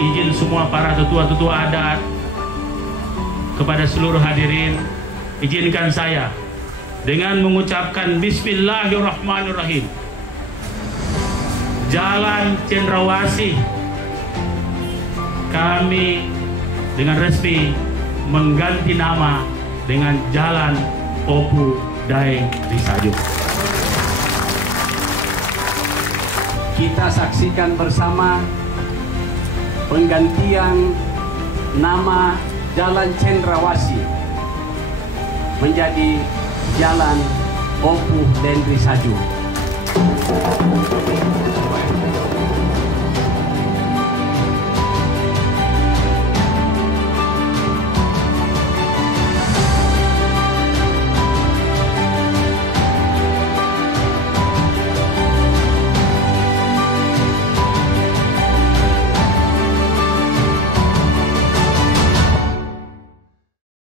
izin semua para tetua-tetua adat, kepada seluruh hadirin, izinkan saya dengan mengucapkan Bismillahirrahmanirrahim. Jalan Cendrawasih kami dengan resmi mengganti nama dengan Jalan Opu Daeng Risaju. Kita saksikan bersama penggantian nama Jalan Cendrawasih menjadi Jalan Opu Daeng Risaju.